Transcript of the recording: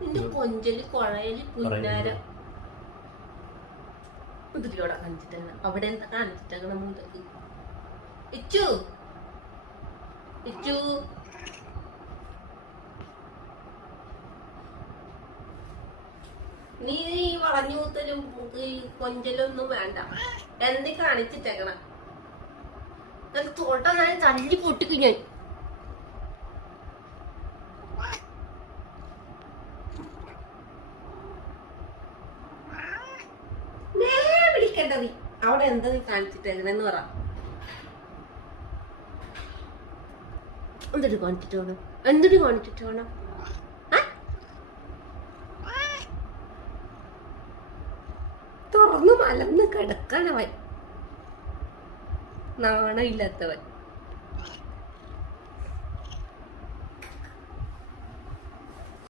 നിന്റെ കൊഞ്ചല് കൊഴയല് പുന്നാര ഇതിലൂടെ കാണിച്ചിട്ടാണ് അവിടെ എന്താ കാണിച്ചിട്ടാണ് മുതക്ക് ഇച്ചു ഇച്ചു നീ ഈ വളഞ്ഞൂത്തലും കൊഞ്ചലൊന്നും വേണ്ട എന്തി കാണിച്ചിട്ടേക്കണ തോട്ടം ഞാൻ തല്ലി പൊട്ടിക്കും ഞാൻ വിളിക്കണ്ട നീ അവിടെ എന്താ നീ കാണിച്ചിട്ടേക്കണെന്ന് പറ എന്തിട്ട് കാണിച്ചിട്ട് വേണം എന്തിട്ട് കാണിച്ചിട്ട് വേണം തുറന്നു മലന്ന് കിടക്കാനവൻ നാണമില്ലാത്തവൻ